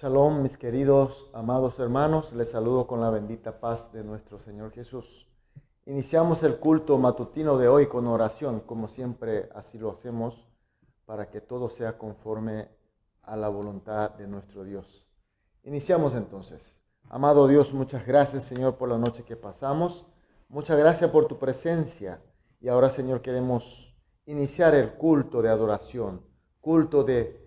Shalom, mis queridos, amados hermanos, les saludo con la bendita paz de nuestro Señor Jesús. Iniciamos el culto matutino de hoy con oración, como siempre así lo hacemos, para que todo sea conforme a la voluntad de nuestro Dios. Iniciamos entonces. Amado Dios, muchas gracias, Señor, por la noche que pasamos. Muchas gracias por tu presencia. Y ahora, Señor, queremos iniciar el culto de adoración, culto de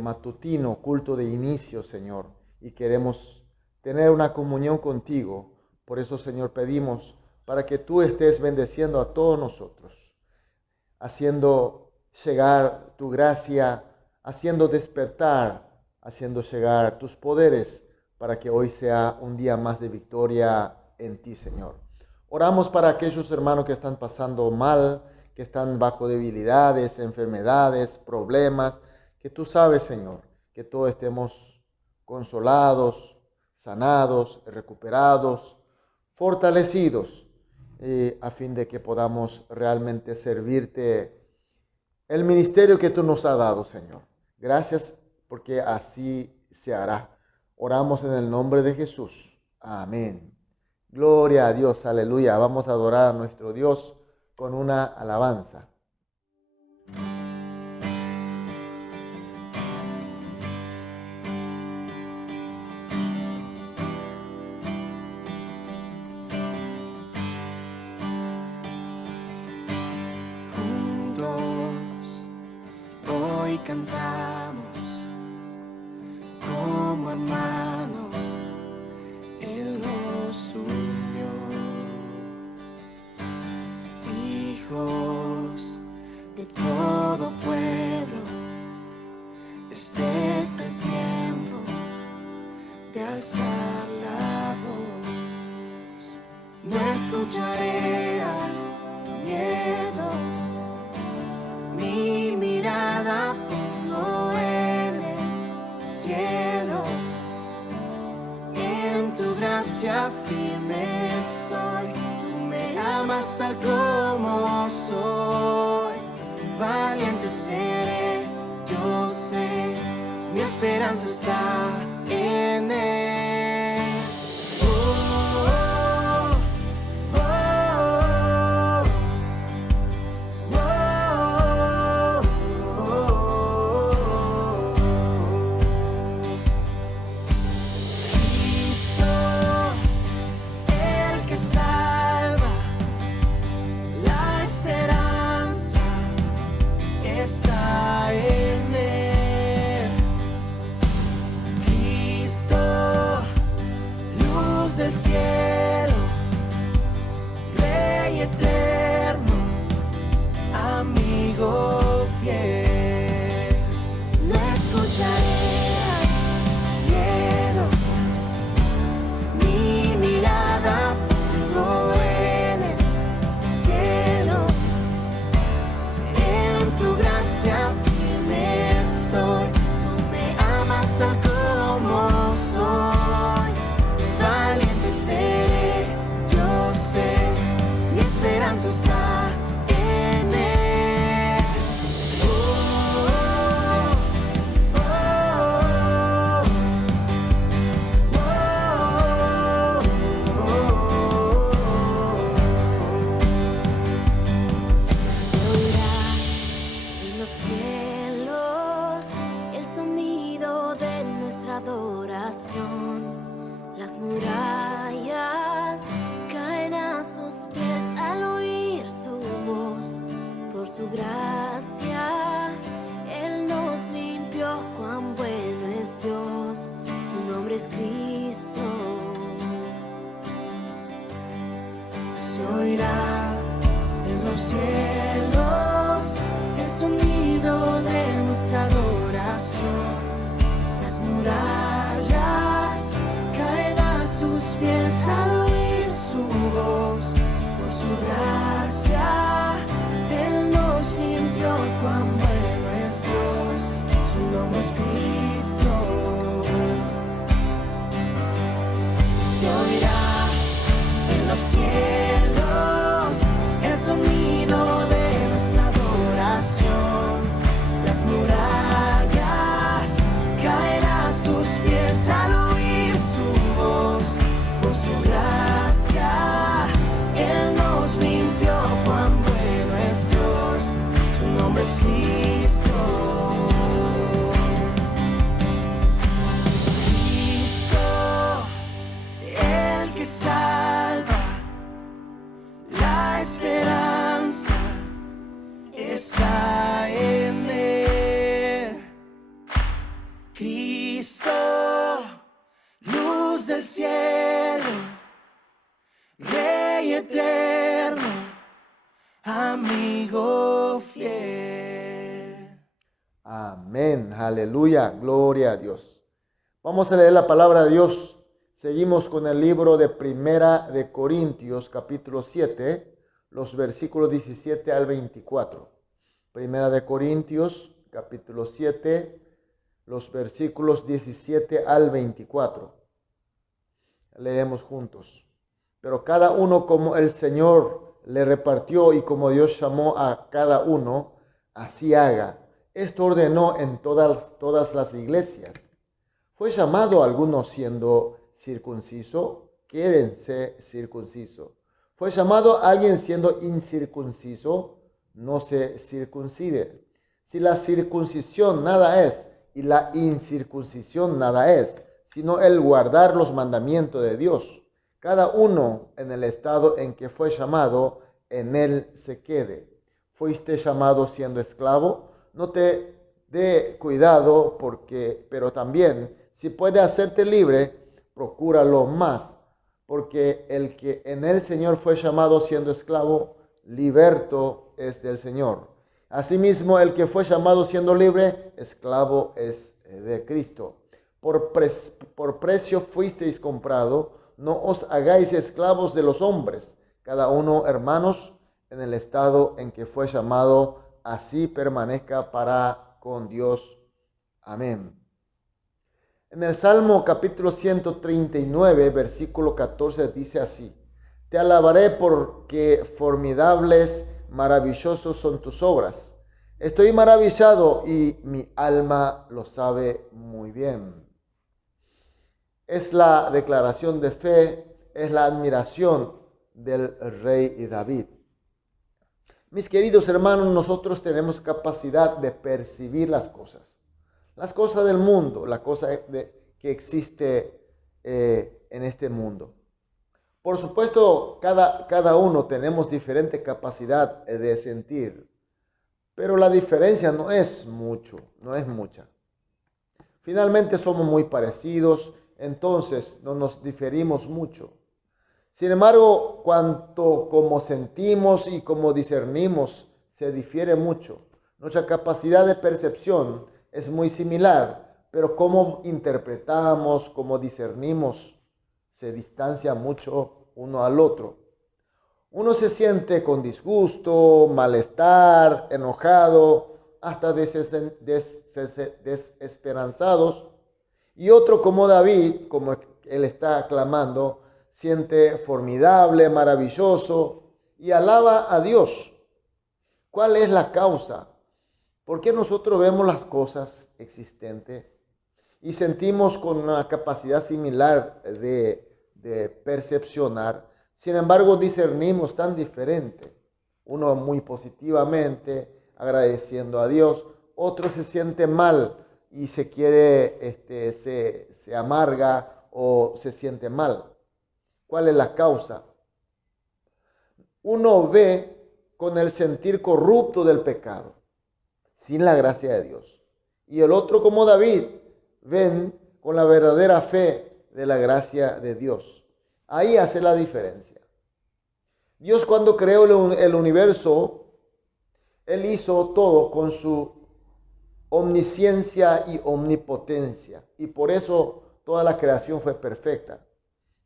matutino, culto de inicio, Señor, y queremos tener una comunión contigo. Por eso, Señor, pedimos para que tú estés bendeciendo a todos nosotros, haciendo llegar tu gracia, haciendo despertar, haciendo llegar tus poderes, para que hoy sea un día más de victoria en ti, Señor. Oramos para aquellos hermanos que están pasando mal, que están bajo debilidades, enfermedades, problemas, que tú sabes, Señor, que todos estemos consolados, sanados, recuperados, fortalecidos, a fin de que podamos realmente servirte el ministerio que tú nos has dado, Señor. Gracias, porque así se hará. Oramos en el nombre de Jesús. Amén. Gloria a Dios, aleluya. Vamos a adorar a nuestro Dios con una alabanza. Cantamos como hermanos, Él nos unió, hijos de todo pueblo. Este es el tiempo de alzar la voz. No escucharé al miedo, mi mirada cielo, en tu gracia firme estoy. Tú me amas tal como soy. Valiente seré, yo sé, mi esperanza está en Él. Las murallas caen a sus pies al oír su voz. Por su gracia, Él nos limpió. Cuán bueno es Dios, su nombre es Cristo. Se oirá en los cielos el sonido de nuestra adoración. Las murallas caen a sus pies al oír su voz. Por su gracia, Él nos limpió. Cuán bueno es Dios, su nombre es del cielo, Rey eterno, amigo fiel. Amén, aleluya, gloria a Dios. Vamos a leer la palabra de Dios. Seguimos con el libro de Primera de Corintios, capítulo 7, los versículos 17 al 24. Primera de Corintios, capítulo 7, los versículos 17 al 24. Leemos juntos. Pero cada uno como el Señor le repartió y como Dios llamó a cada uno, así haga. Esto ordenó en todas las iglesias. ¿Fue llamado alguno siendo circunciso? Quédense circunciso. ¿Fue llamado alguien siendo incircunciso? No se circuncide. Si la circuncisión nada es y la incircuncisión nada es, sino el guardar los mandamientos de Dios, cada uno en el estado en que fue llamado, en él se quede. ¿Fuiste llamado siendo esclavo? No te dé cuidado, pero también, si puede hacerte libre, procúralo más, porque el que en el Señor fue llamado siendo esclavo, liberto es del Señor. Asimismo, el que fue llamado siendo libre, esclavo es de Cristo. Por precio fuisteis comprado, no os hagáis esclavos de los hombres. Cada uno, hermanos, en el estado en que fue llamado, así permanezca para con Dios. Amén. En el Salmo capítulo 139, versículo 14 dice así: Te alabaré porque formidables, maravillosos son tus obras. Estoy maravillado y mi alma lo sabe muy bien. Es la declaración de fe, es la admiración del rey David. Mis queridos hermanos, nosotros tenemos capacidad de percibir las cosas del mundo, la cosa que existe en este mundo. Por supuesto, cada uno tenemos diferente capacidad de sentir, pero la diferencia no es mucha. Finalmente somos muy parecidos, entonces no nos diferimos mucho. Sin embargo, cuanto como sentimos y como discernimos se difiere mucho. Nuestra capacidad de percepción es muy similar, pero cómo interpretamos, cómo discernimos, se distancia mucho uno al otro. Uno se siente con disgusto, malestar, enojado, hasta desesperanzados. Y otro como David, como él está clamando, siente formidable, maravilloso y alaba a Dios. ¿Cuál es la causa? ¿Por qué nosotros vemos las cosas existentes y sentimos con una capacidad similar de percepcionar? Sin embargo, discernimos tan diferente. Uno muy positivamente, agradeciendo a Dios. Otro se siente mal y se amarga o se siente mal. ¿Cuál es la causa? Uno ve con el sentir corrupto del pecado, sin la gracia de Dios. Y el otro, como David, ven con la verdadera fe de la gracia de Dios. Ahí hace la diferencia. Dios, cuando creó el universo, Él hizo todo con su omnisciencia y omnipotencia. Y por eso toda la creación fue perfecta.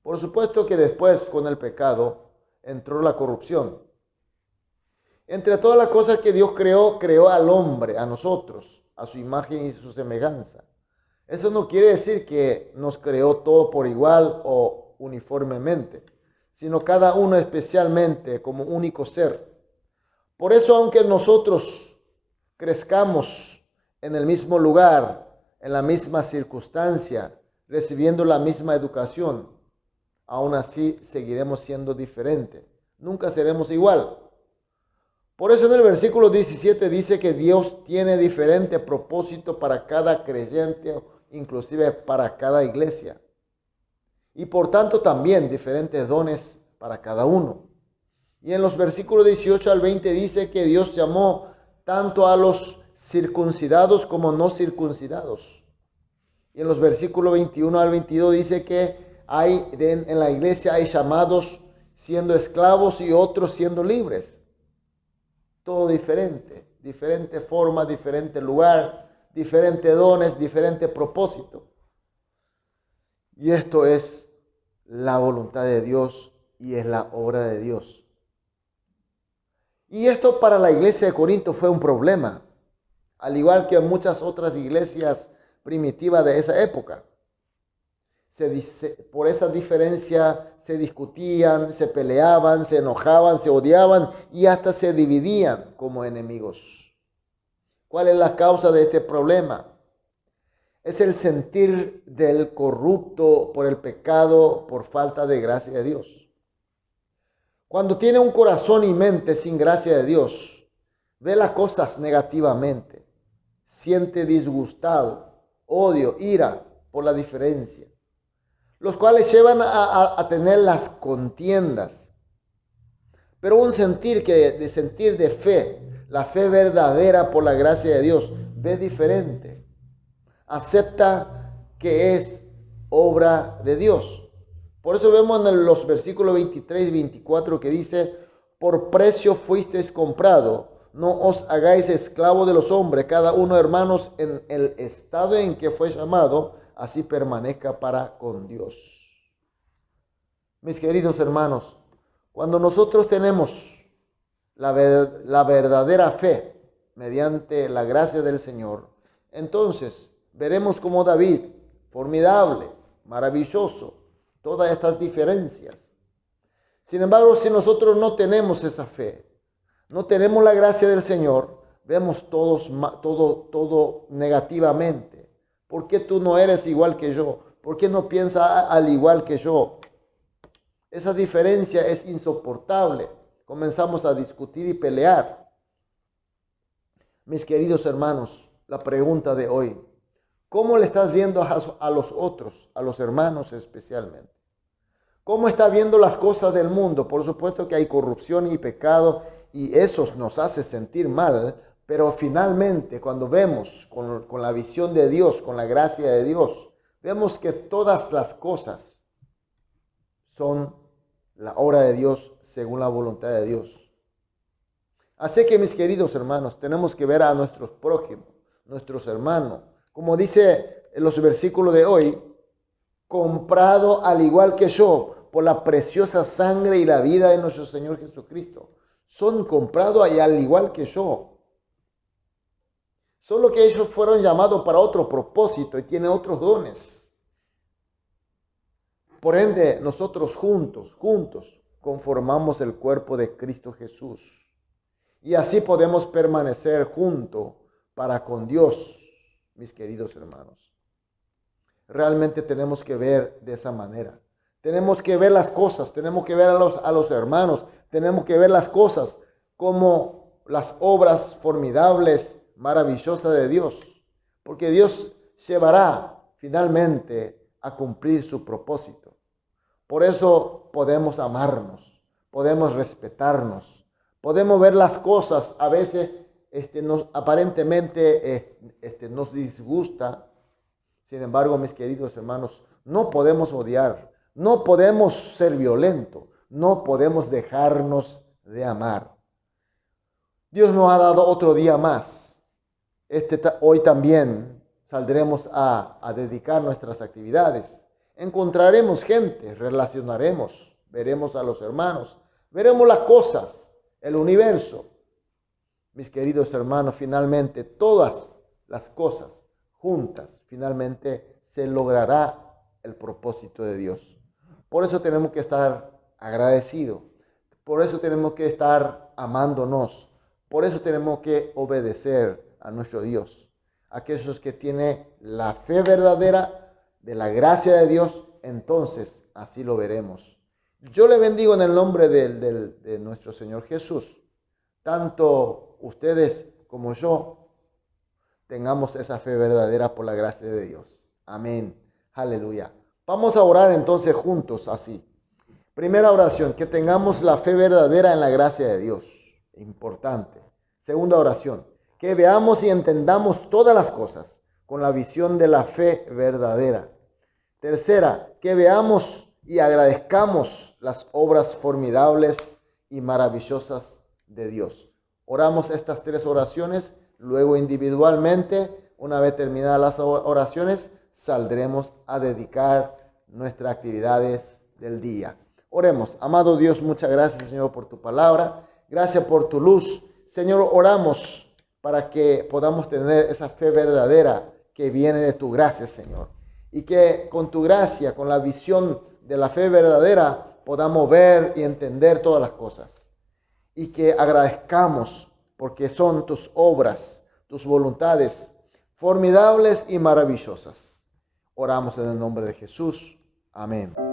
Por supuesto que después, con el pecado, entró la corrupción. Entre todas las cosas que Dios creó al hombre, a nosotros, a su imagen y su semejanza. Eso no quiere decir que nos creó todo por igual o uniformemente, sino cada uno especialmente como único ser. Por eso, aunque nosotros crezcamos en el mismo lugar, en la misma circunstancia, recibiendo la misma educación, aún así seguiremos siendo diferentes. Nunca seremos igual. Por eso en el versículo 17 dice que Dios tiene diferente propósito para cada creyente, inclusive para cada iglesia. Y por tanto también diferentes dones para cada uno. Y en los versículos 18 al 20 dice que Dios llamó tanto a los circuncidados como no circuncidados. Y en los versículos 21 al 22 dice que En la iglesia hay llamados siendo esclavos y otros siendo libres. Todo diferente, diferente forma, diferente lugar, diferentes dones, diferente propósito. Y esto es la voluntad de Dios y es la obra de Dios. Y esto para la iglesia de Corinto fue un problema, al igual que muchas otras iglesias primitivas de esa época. Por esa diferencia se discutían, se peleaban, se enojaban, se odiaban y hasta se dividían como enemigos. ¿Cuál es la causa de este problema? Es el sentir del corrupto por el pecado, por falta de gracia de Dios. Cuando tiene un corazón y mente sin gracia de Dios, ve las cosas negativamente, siente disgustado, odio, ira por la diferencia, los cuales llevan a tener las contiendas. Pero un sentir de fe, la fe verdadera por la gracia de Dios, ve diferente. Acepta que es obra de Dios. Por eso vemos en los versículos 23 y 24 que dice: por precio fuisteis comprado, no os hagáis esclavos de los hombres, cada uno, hermanos, en el estado en que fue llamado, así permanezca para con Dios. Mis queridos hermanos, cuando nosotros tenemos la verdadera fe mediante la gracia del Señor, entonces veremos como David, formidable, maravilloso, todas estas diferencias. Sin embargo, si nosotros no tenemos esa fe, no tenemos la gracia del Señor, vemos todo negativamente. ¿Por qué tú no eres igual que yo? ¿Por qué no piensas al igual que yo? Esa diferencia es insoportable. Comenzamos a discutir y pelear. Mis queridos hermanos, la pregunta de hoy: ¿cómo le estás viendo a los otros, a los hermanos especialmente? ¿Cómo estás viendo las cosas del mundo? Por supuesto que hay corrupción y pecado y eso nos hace sentir mal, pero finalmente cuando vemos con la visión de Dios, con la gracia de Dios, vemos que todas las cosas son la obra de Dios según la voluntad de Dios. Así que, mis queridos hermanos, tenemos que ver a nuestros prójimos, nuestros hermanos, como dice en los versículos de hoy: comprado al igual que yo por la preciosa sangre y la vida de nuestro Señor Jesucristo. Son comprados al igual que yo. Solo que ellos fueron llamados para otro propósito y tienen otros dones. Por ende, nosotros juntos, conformamos el cuerpo de Cristo Jesús. Y así podemos permanecer juntos para con Dios, mis queridos hermanos. Realmente tenemos que ver de esa manera. Tenemos que ver las cosas, tenemos que ver a los hermanos, tenemos que ver las cosas como las obras formidables, maravillosas de Dios. Porque Dios llevará finalmente a cumplir su propósito. Por eso podemos amarnos, podemos respetarnos, podemos ver las cosas a veces aparentemente nos disgusta. Sin embargo, mis queridos hermanos, no podemos odiar, no podemos ser violentos, no podemos dejarnos de amar. Dios nos ha dado otro día más. Hoy también saldremos a dedicar nuestras actividades. Encontraremos gente, relacionaremos, veremos a los hermanos, veremos las cosas, el universo. Mis queridos hermanos, finalmente todas las cosas juntas, finalmente se logrará el propósito de Dios. Por eso tenemos que estar agradecidos, por eso tenemos que estar amándonos, por eso tenemos que obedecer a nuestro Dios. Aquellos que tienen la fe verdadera de la gracia de Dios, entonces así lo veremos. Yo le bendigo en el nombre de nuestro Señor Jesús. Tanto ustedes como yo tengamos esa fe verdadera por la gracia de Dios. Amén. Aleluya. Vamos a orar entonces juntos así. Primera oración, que tengamos la fe verdadera en la gracia de Dios. Importante. Segunda oración, que veamos y entendamos todas las cosas con la visión de la fe verdadera. Tercera, que veamos y agradezcamos las obras formidables y maravillosas de Dios. Oramos estas 3 oraciones, luego individualmente, una vez terminadas las oraciones, saldremos a dedicar nuestras actividades del día. Oremos. Amado Dios, muchas gracias, Señor, por tu palabra. Gracias por tu luz. Señor, oramos para que podamos tener esa fe verdadera que viene de tu gracia, Señor. Y que con tu gracia, con la visión de la fe verdadera, podamos ver y entender todas las cosas. Y que agradezcamos porque son tus obras, tus voluntades formidables y maravillosas. Oramos en el nombre de Jesús. Amén.